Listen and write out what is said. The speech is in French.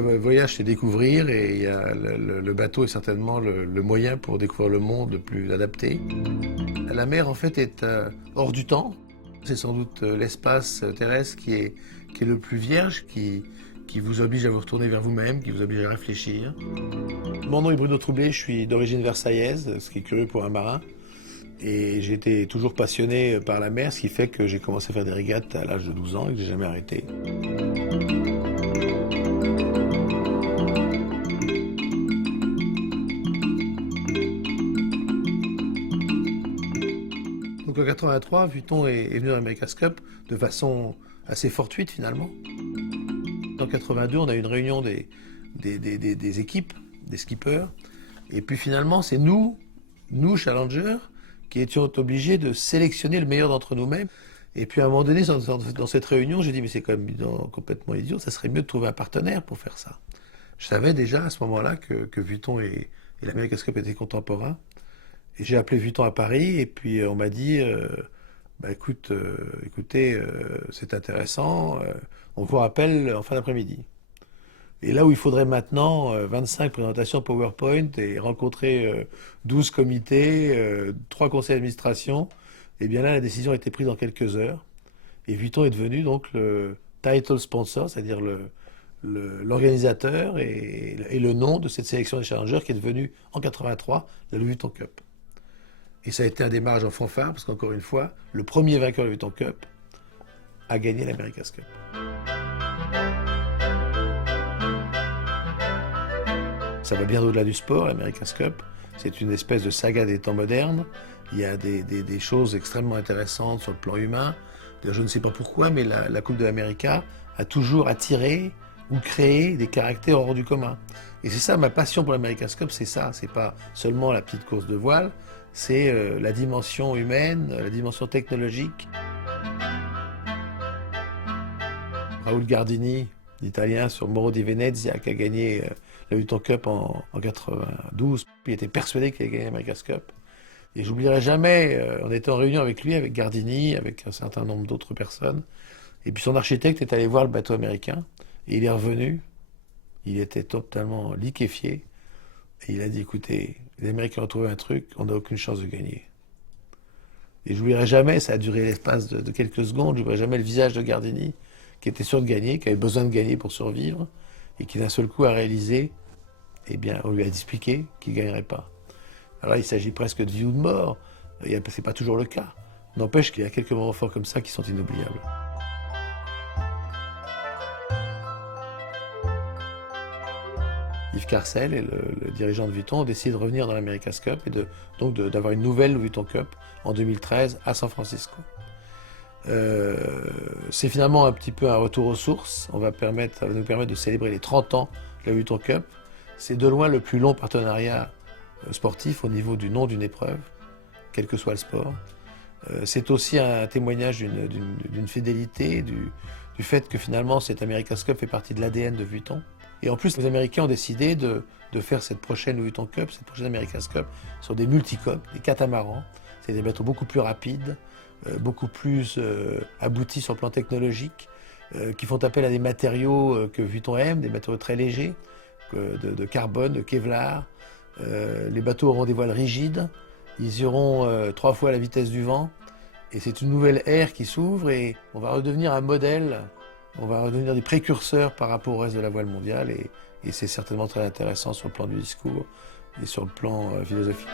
le voyage, c'est découvrir, et le bateau est certainement le moyen pour découvrir le monde le plus adapté. La mer, en fait, est hors du temps. C'est sans doute l'espace terrestre qui est le plus vierge, qui vous oblige à vous retourner vers vous-même, qui vous oblige à réfléchir. Mon nom est Bruno Troublé, je suis d'origine versaillaise, ce qui est curieux pour un marin. Et j'ai été toujours passionné par la mer, ce qui fait que j'ai commencé à faire des régates à l'âge de 12 ans et que j'ai jamais arrêté. Donc en 83, Vuitton est venu dans l'America's Cup de façon assez fortuite finalement. En 82, on a eu une réunion des équipes, des skippers. Et puis finalement, c'est nous, challengers, qui étions obligés de sélectionner le meilleur d'entre nous-mêmes. Et puis à un moment donné, dans cette réunion, j'ai dit, mais c'est quand même complètement idiot, ça serait mieux de trouver un partenaire pour faire ça. Je savais déjà à ce moment-là que Vuitton et l'America's Cup étaient contemporains. Et j'ai appelé Vuitton à Paris, et puis on m'a dit, écoutez, c'est intéressant, on vous rappelle en fin d'après-midi. Et là où il faudrait maintenant 25 présentations PowerPoint et rencontrer 12 comités, 3 conseils d'administration, et bien là la décision a été prise en quelques heures. Et Vuitton est devenu donc le title sponsor, c'est-à-dire l'organisateur et le nom de cette sélection des challengers qui est devenue en 83 la Louis Vuitton Cup. Et ça a été un démarrage en fanfare parce qu'encore une fois, le premier vainqueur de la Vuitton Cup a gagné l'America's Cup. Ça va bien au-delà du sport, l'America's Cup. C'est une espèce de saga des temps modernes. Il y a des choses extrêmement intéressantes sur le plan humain. D'ailleurs, je ne sais pas pourquoi, mais la Coupe de l'Amérique a toujours attiré ou créé des caractères hors du commun. Et c'est ça, ma passion pour l'America's Cup, c'est ça. C'est pas seulement la petite course de voile, c'est la dimension humaine, la dimension technologique. Raoul Gardini, l'Italien sur Moro di Venezia, qui a gagné la Vuitton Cup en 92. Il était persuadé qu'il allait gagner l'America's Cup. Et j'oublierai jamais, on était en réunion avec lui, avec Gardini, avec un certain nombre d'autres personnes. Et puis son architecte est allé voir le bateau américain. Et il est revenu. Il était totalement liquéfié. Et il a dit, écoutez, les Américains ont trouvé un truc, on n'a aucune chance de gagner. Et j'oublierai jamais, ça a duré l'espace de quelques secondes, j'oublierai jamais le visage de Gardini, qui était sûr de gagner, qui avait besoin de gagner pour survivre, et qui d'un seul coup a réalisé, eh bien, on lui a expliqué qu'il ne gagnerait pas. Alors là, il s'agit presque de vie ou de mort, c'est pas toujours le cas. N'empêche qu'il y a quelques moments forts comme ça qui sont inoubliables. Yves Carcel et le dirigeant de Vuitton ont décidé de revenir dans l'America's Cup et donc d'avoir une nouvelle Vuitton Cup en 2013 à San Francisco. C'est finalement un petit peu un retour aux sources. Ça va nous permettre de célébrer les 30 ans de la Vuitton Cup. C'est de loin le plus long partenariat sportif au niveau du nom d'une épreuve, quel que soit le sport. C'est aussi un témoignage d'une fidélité, du fait que finalement cette America's Cup fait partie de l'ADN de Vuitton. Et en plus, les Américains ont décidé de faire cette prochaine Vuitton Cup, cette prochaine America's Cup, sur des multicopes, des catamarans. C'est des bateaux beaucoup plus rapides, beaucoup plus aboutis sur le plan technologique, qui font appel à des matériaux que Vuitton aime, des matériaux très légers, de carbone, de Kevlar. Les bateaux auront des voiles rigides, ils iront 3 fois la vitesse du vent, et c'est une nouvelle ère qui s'ouvre, et on va redevenir un modèle, on va redevenir des précurseurs par rapport au reste de la voile mondiale, et c'est certainement très intéressant sur le plan du discours et sur le plan philosophique.